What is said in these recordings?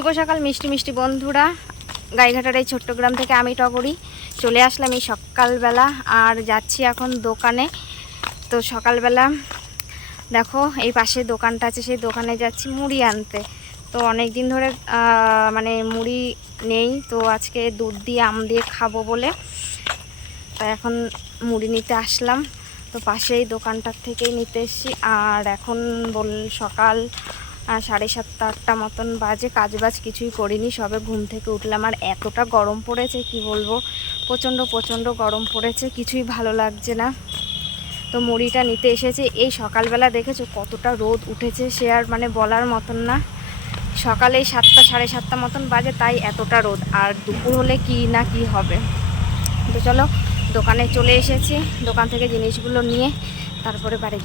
শুভ সকাল মিষ্টি মিষ্টি বন্ধুরা, গাইঘাটার এই ছোট্ট গ্রাম থেকে আমি টগরি চলে আসলাম এই সকালবেলা। আর যাচ্ছি এখন দোকানে। তো সকালবেলা দেখো এই পাশে দোকানটা আছে, সেই দোকানে যাচ্ছি মুড়ি আনতে। তো অনেক দিন ধরে মানে মুড়ি নেই, তো আজকে দুধ দিয়ে আম দিয়ে খাবো বলে তাই এখন মুড়ি নিতে আসলাম। তো পাশেই দোকানটার থেকেই নিতে এসেছি। আর এখন সকাল 7:30-8টা মতন বাজে, কাজবাজ কিছুই করিনি, সবে ঘুম থেকে উঠলাম। আর এতটা গরম পড়েছে কি বলবো, প্রচণ্ড গরম পড়েছে, কিছুই ভালো লাগছে না। তো মুড়িটা নিতে এসেছি এই সকালবেলা। দেখেছো কতটা রোদ উঠেছে, সে আর মানে বলার মতন না। সকালে 7টা 7:30 মতন বাজে, তাই এতটা রোদ। আর দুপুর হলে কি না কি হবে। তো চলো দোকানে চলে এসেছি, দোকান থেকে জিনিসগুলো নিয়ে তারপরে বাড়ি।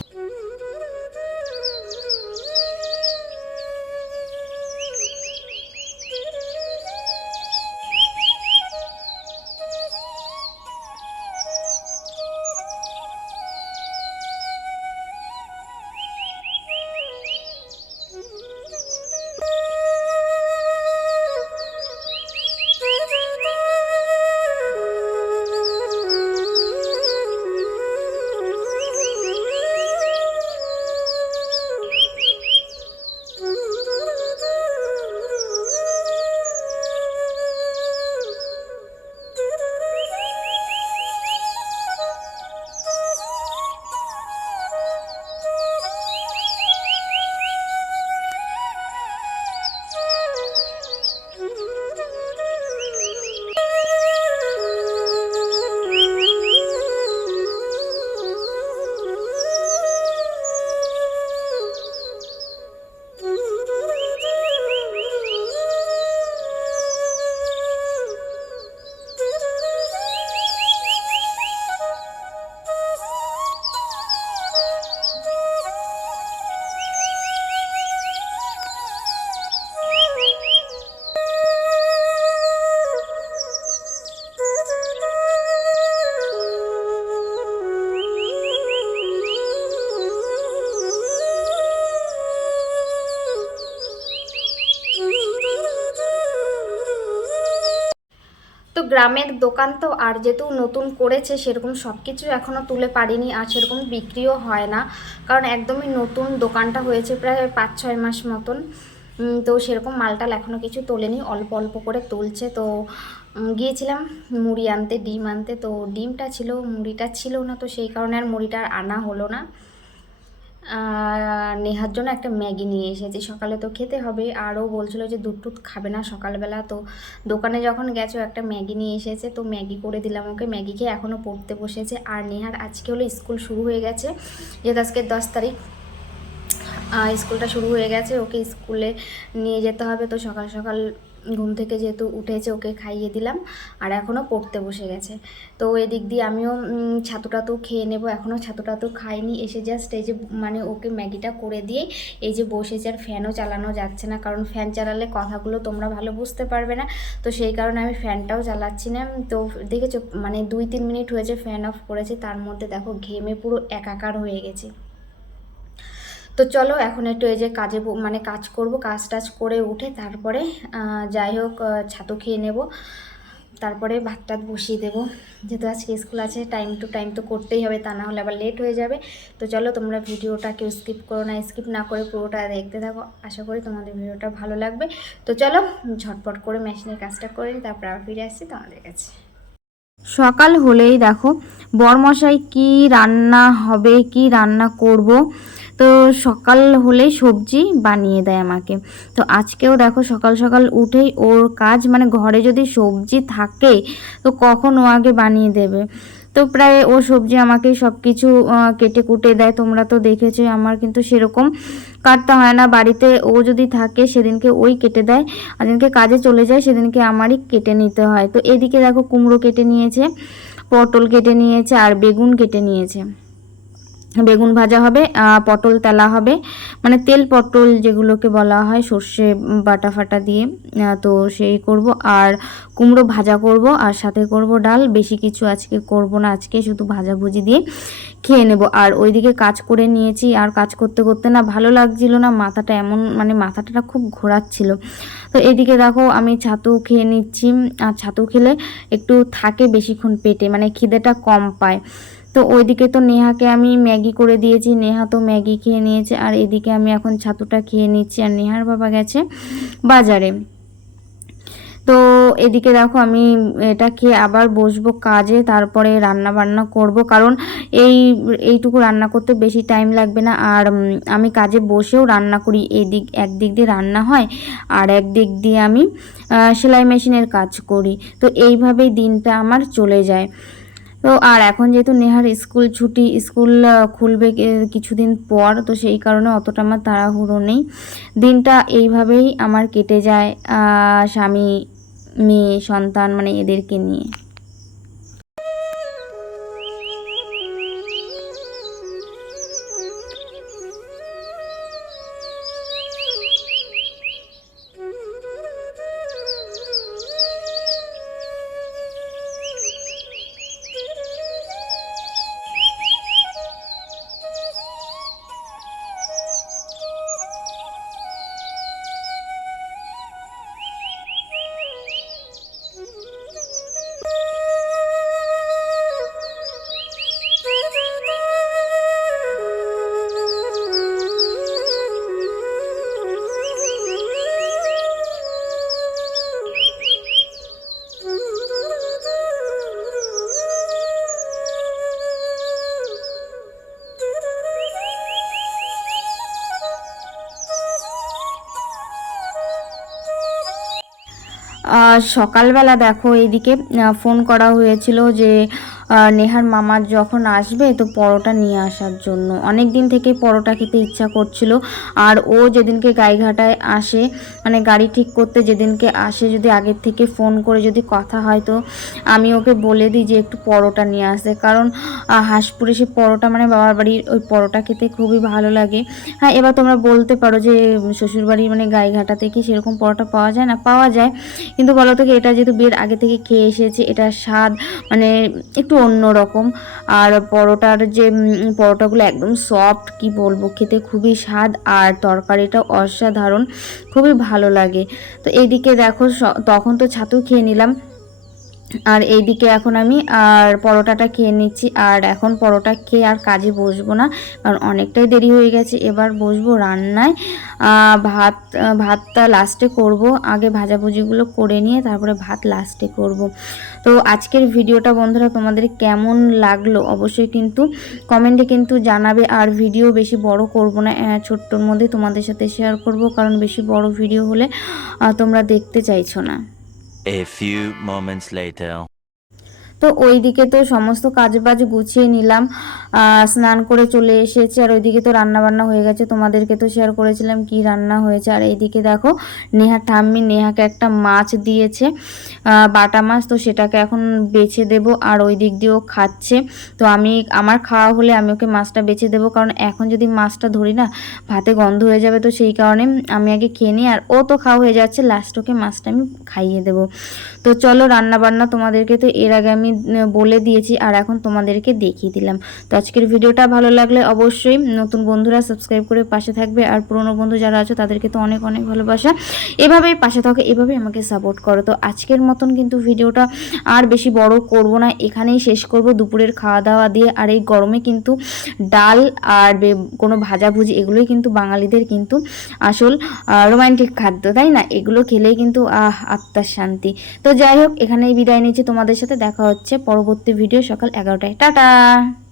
তো গ্রামের দোকান তো, আর যেহেতু নতুন করেছে সেরকম সব কিছু এখনও তুলে পারিনি, আর সেরকম বিক্রিও হয় না, কারণ একদমই নতুন দোকানটা হয়েছে প্রায় 5-6 মাস মতন। তো সেরকম মালটাল এখনও কিছু তোলেনি, অল্প অল্প করে তুলছে। তো গিয়েছিলাম মুড়ি আনতে, ডিম আনতে। তো ডিমটা ছিল, মুড়িটা ছিল না, তো সেই কারণে আর মুড়িটা আনা হলো না। নেহার জন্য একটা ম্যাগি নিয়ে এসেছি, সকালে তো খেতে হবে। আরও বলছিল যে দুধ টুধ খাবে না সকালবেলা। তো দোকানে যখন গেছো একটা ম্যাগি নিয়ে এসেছে, তো ম্যাগি করে দিলাম ওকে। ম্যাগি খেয়ে এখনও পড়তে বসেছে। আর নেহার আজকে হলো স্কুল শুরু হয়ে গেছে, যেহেতু আজকে 10 তারিখ স্কুলটা শুরু হয়ে গেছে, ওকে স্কুলে নিয়ে যেতে হবে। তো সকাল সকাল ঘুম থেকে যেহেতু উঠেছে, ওকে খাইয়ে দিলাম। আর এখনও পড়তে বসে গেছে। তো এদিক দিয়ে আমিও ছাতুটাতু খেয়ে নেব। এখনও ছাতুটাতু খাইনি, এসে জাস্ট এই যে মানে ওকে ম্যাগিটা করে দিয়ে এই যে বসেছে। আর ফ্যানও চালানো যাচ্ছে না, কারণ ফ্যান চালালে কথাগুলো তোমরা ভালো বুঝতে পারবে না। তো সেই কারণে আমি ফ্যানটাও চালাচ্ছি না। তো দেখেছো মানে 2-3 মিনিট হয়েছে ফ্যান অফ করেছে, তার মধ্যে দেখো ঘেমে পুরো একাকার হয়ে গেছে। তো চলো এখন একটু এই যে কাজে মানে কাজ করব, কাজ টাজ করে উঠে তারপরে যাই হোক ছাতু খেয়ে নেব, তারপরে ভাত টাত বসিয়ে দেবো। যেহেতু আজকে স্কুল আছে, টাইম টু টাইম তো করতেই হবে, তা না হলে আবার লেট হয়ে যাবে। তো চলো তোমরা ভিডিওটা কেউ স্কিপ করো না, স্কিপ না করে পুরোটা দেখতে থাকো। আশা করি তোমাদের ভিডিওটা ভালো লাগবে। তো চলো ঝটপট করে মেশিনের কাজটা করে নিই, তারপর আবার ফিরে আসছি তোমাদের কাছে। সকাল হলেই দেখো বরমশাই কি রান্না হবে, কি রান্না করব, তো সকাল হলেই সবজি বানিয়ে দেয় আমাকে। তো আজকেও দেখো সকাল সকাল উঠেই ওর কাজ, মানে ঘরে যদি সবজি থাকে তো কখন ও আগে বানিয়ে দেবে। তো প্রায় ও সবজি আমাকেই সব কিছু কেটে কুটে দেয়, তোমরা তো দেখেছো। আমার কিন্তু সেরকম কাটতে হয় না, বাড়িতে ও যদি থাকে সেদিনকে ওই কেটে দেয়, আর যেদিনকে কাজে চলে যায় সেদিনকে আমারই কেটে নিতে হয়। তো এদিকে দেখো কুমড়ো কেটে নিয়েছে, পটল কেটে নিয়েছে, আর বেগুন কেটে নিয়েছে। বেগুন ভাজা হবে, পটল তেলা হবে, মানে তেল পটল যেগুলোকে বলা হয় সর্ষে বাটা ফাটা দিয়ে, তো সেই করব। আর কুমড়ো ভাজা করব, আর সাথে করব ডাল। বেশি কিছু আজকে করব না, আজকে শুধু ভাজাভুজি দিয়ে খেয়ে নেব। আর ওইদিকে কাজ করে নিয়েছি, আর কাজ করতে করতে না ভালো লাগছিল না, মাথাটা এমন মানে মাথাটা খুব ঘোরাচ্ছিল। তো এদিকে দেখো আমি ছাতু খেয়ে নিচ্ছি, আর ছাতু খেলে একটু থাকে বেশিক্ষণ পেটে, মানে খিদেটা কম পায়। তো ওইদিকে তো নেহাকে আমি ম্যাগি করে দিয়েছি, নেহা তো ম্যাগি খেয়ে নিয়েছে, আর এদিকে আমি এখন ছাতুটা খেয়ে নিচ্ছি। আর নেহার বাবা গেছে বাজারে। তো এদিকে দেখো আমি এটা খেয়ে আবার বসবো কাজে, তারপরে রান্না বান্না করব, কারণ এইটুকু রান্না করতে বেশি টাইম লাগবে না। আর আমি কাজে বসেও রান্না করি, একদিক দিয়ে রান্না হয়, আর একদিক দিয়ে আমি সেলাই মেশিনের কাজ করি। তো এইভাবেই দিনটা আমার চলে যায়। তো আর এখন যেহেতু নেহার স্কুল ছুটি, স্কুল খুলবে কিছুদিন পর, তো সেই কারণে অতটা আমার তাড়াহুড়ো নেই। দিনটা এইভাবেই আমার কেটে যায় স্বামী, মেয়ে, সন্তান মানে এদেরকে নিয়ে। সকালবেলা দেখো এইদিকে ফোন করা হয়েছিল যে নেহার মামা যখন আসবে তো পরোটা নিয়ে আসার জন্য। অনেক দিন থেকে পরোটা খেতে ইচ্ছা করছিল। আর ও যেদিনকে গাইঘাটায় আসে, মানে গাড়ি ঠিক করতে যেদিনকে আসে, যদি আগের থেকে ফোন করে যদি কথা হয় তো আমি ওকে বলে দিই যে একটু পরোটা নিয়ে আসে, কারণ হাঁসপুরে সে পরোটা মানে বাবার বাড়ির ওই পরোটা খেতে খুবই ভালো লাগে। হ্যাঁ, এবার তোমরা বলতে পারো যে শ্বশুরবাড়ির মানে গাইঘাটাতে কি সেরকম পরোটা পাওয়া যায় না? পাওয়া যায়, কিন্তু বলো তো কি, এটা যেহেতু বিয়ের আগে থেকে খেয়ে এসেছে, এটার স্বাদ মানে একটু অন্যরকম। আর পরোটার যে পরোটাগুলো একদম সফট, কি বলবো, খেতে খুবই স্বাদ, আর তরকারিটাও অসাধারণ, খুবই ভালো লাগে। তো এইদিকে দেখো তখন তো ছাতু খেয়ে নিলাম, আর এইদিকে এখন আমি আর পরোটাটা খেয়ে নিচ্ছি। আর এখন পরোটা খেয়ে আর কাজে বসবো না, কারণ অনেকটাই দেরি হয়ে গেছে। এবার বসবো রান্নায়। ভাতটা লাস্টে করব, আগে ভাজাভুজিগুলো করে নিয়ে তারপরে ভাত লাস্টে করব। তো আজকের ভিডিওটা বন্ধুরা তোমাদের কেমন লাগলো অবশ্যই কিন্তু কমেন্টে কিন্তু জানাবে। আর ভিডিও বেশি বড় করব না, ছোট্টর মধ্যে তোমাদের সাথে শেয়ার করব, কারণ বেশি বড় ভিডিও হলে তোমরা দেখতে চাইছো না। A few moments later. তো ওইদিকে তো সমস্ত কাজবাজ গুছিয়ে নিলাম, স্নান করে চলে এসেছি। আর ওইদিকে তো রান্না বান্না হয়ে গেছে, তোমাদেরকে তো শেয়ার করেছিলাম কি রান্না হয়েছে। আর এইদিকে দেখো নেহা ঠাম্মি নেহাকে একটা মাছ দিয়েছে, বাটা মাছ, তো সেটাকে এখন বেছে দেব। আর ওই দিক দিয়েও খাচ্ছে। তো আমার খাওয়া হলে আমি ওকে মাছটা বেছে দেবো, কারণ এখন যদি মাছটা ধরি না ভাতে গন্ধ হয়ে যাবে, তো সেই কারণে আমি আগে খেয়ে নিই। আর ও তো খাওয়া হয়ে যাচ্ছে, লাস্ট ওকে মাছটা আমি খাইয়ে দেবো। তো চলো রান্না বান্না তোমাদেরকে তো এর আগে আমি বলে দিয়েছি, আর এখন তোমাদেরকে দেখিয়ে দিলাম। তো আজকের ভিডিওটা ভালো লাগলে অবশ্যই নতুন বন্ধুরা সাবস্ক্রাইব করে পাশে থাকবে, আর পুরনো বন্ধু যারা আছে তাদেরকে তো অনেক অনেক ভালোবাসা। এভাবেই পাশে থাকো, এভাবেই আমাকে সাপোর্ট করো। তো আজকের মতন কিন্তু ভিডিওটা আর বেশি বড় করব না, এখানেই শেষ করব দুপুরের খাওয়া দাওয়া দিয়ে। আর এই গরমে কিন্তু ডাল আর কোনো ভাজাভুজি এগুলোই কিন্তু বাঙালিদের কিন্তু আসল রোমান্টিক খাদ্য, তাই না? এগুলো খেলেই কিন্তু আত্মার শান্তি। তো যাই হোক, এখানেই বিদায় নিচ্ছি, তোমাদের সাথে দেখা হচ্ছে পরবর্তী ভিডিও সকাল 11টায়। টাটা।